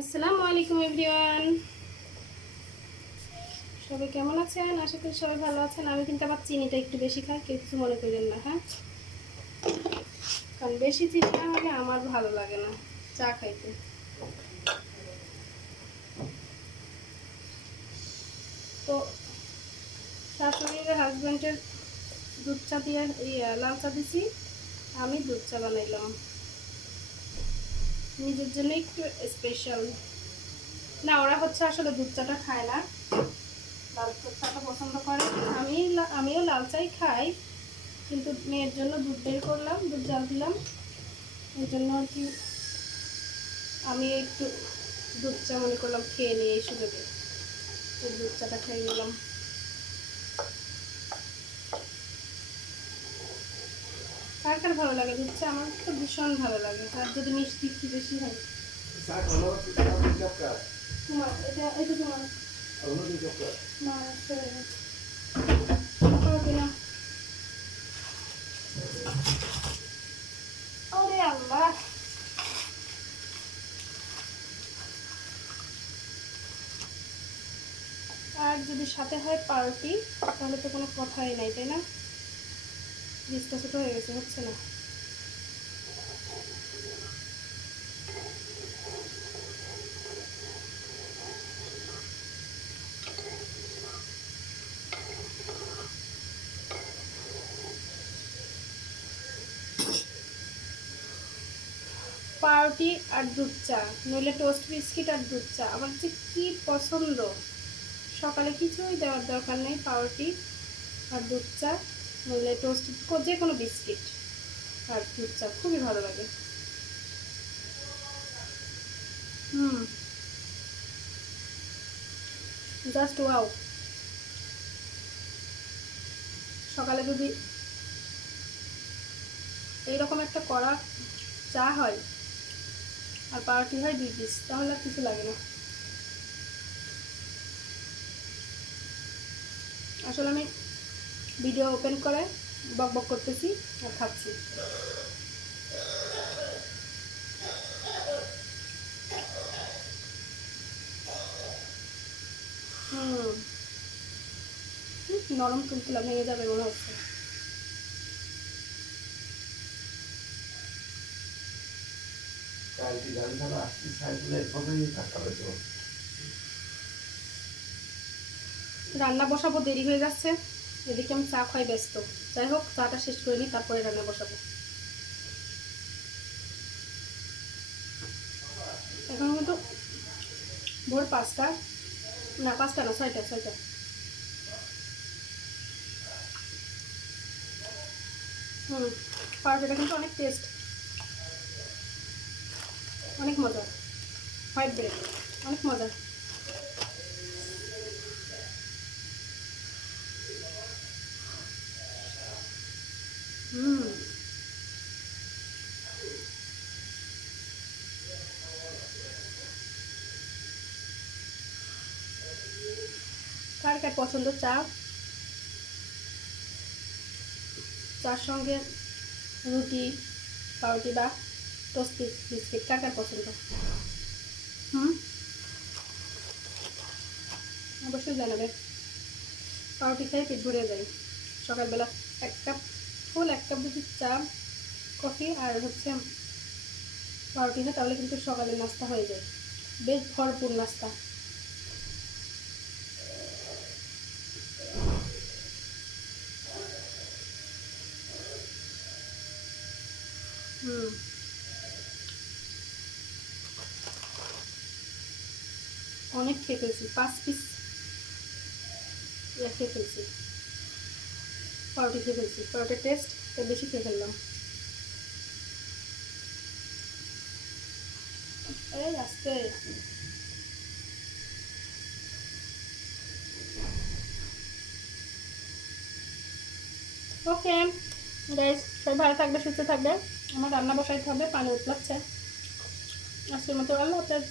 আসসালামু আলাইকুম এভরিওয়ান। সবাই কেমন আছেন? আশা করি সবাই ভালো আছেন। আমি কিন্তু আবার চিনিটা একটু বেশি খাই কিছু মনে করেন না হ্যাঁ? কারণ বেশি চিনি না হলে আমার ভালো লাগে না, চা খাইতে। তো শাশুড়ির হাজব্যান্ডের দুধ চা দিয়ে লাল চা দিছি। আমি দুধ চা বানাইলাম। নিজের জন্য একটু স্পেশাল না, ওরা হচ্ছে আসলে দুধ চাটা খায় না। লাল চাটা পছন্দ করে। আমি আমিও লাল চাই খাই, কিন্তু মেয়ের জন্য দুধ বের করলাম, দুধ জাল দিলাম। এই জন্য আর কি আমি একটু দুধ চা মনে করলাম, খেয়ে নিই এই সুযোগে। দুধ চাটা খেয়ে নিলাম। কার ভালো লাগে চা আমার তো ভীষণ ভালো লাগে। আর যদি মিষ্টি একটু বেশি হয়. তোমার এটা এটা তোমার. না না। ওরে আল্লাহ। আর যদি সাথে হয় পার্টি তাহলে তো কোনো কথাই নাই তাই না? জিনিসটা ছোটো হয়ে গেছে, হচ্ছে না। পাউরুটি আর দুধ চা, নইলে টোস্ট, বিস্কিট আর দুধ চা। আমার যে কি পছন্দ? সকালে কিছুই দেওয়ার দরকার নেই, পাউরুটি আর দুধ চা। নইলে টোস্ট যে কোনো বিস্কিট আর দুধ চা খুবই ভালো লাগে। হুম। জাস্ট ওয়াও সকালে যদি এইরকম একটা কড়া চা হয় আর পাউরুটি হয় দুই পিস তাহলে আর কিছু লাগে না। আসলে আমি ভিডিও ওপেন করে বক বক করতেছি আর খাচ্ছি। নরম তুলতুলা ভেঙে যাবে মনে হচ্ছে। কালকে সাইকেলের রান্না বসাবো দেরি হয়ে যাচ্ছে। এদিকে আমি চা খাই ব্যস্ত। যাই হোক, চাটা শেষ করে নিই, তারপরে রান্না বসাবো। এখন কিন্তু ভোর পাঁচটা। না পাঁচটা না, ছয়টা ছয়টা। হুম পাউরুটিটা কিন্তু অনেক টেস্ট অনেক মজা হোয়াইট ব্রেড অনেক মজা হুম। কার কার পছন্দ চা? চার সঙ্গে রুটি, পাউরুটি বা টোস্ট বিস্কিট কার কার পছন্দ? হুম? অবশ্যই জানাবে। পাউরুটি খেয়ে পেট ভরে যায়। সকালবেলা এক কাপ ফুল, এক কাপ যদি চা, কফি আর হচ্ছে পাউরুটি হয় তাহলে কিন্তু সকালে নাস্তা হয়ে যায়। বেশ ভরপুর নাস্তা। অনেক খেয়ে ফেলছি, পাঁচ পিস খেয়ে ফেলছি। পাউরুটি খেয়ে ফেলছি পাউরুটির টেস্ট তো বেশি খেয়ে ফেললাম। আস্তে। ওকে গাইজ সবাই ভালো থাকবে সুস্থ থাকবে আমার রান্না বসাইতে হবে, পানি উতলাচ্ছে। আজকের মতো আল্লাহ হাফেজ।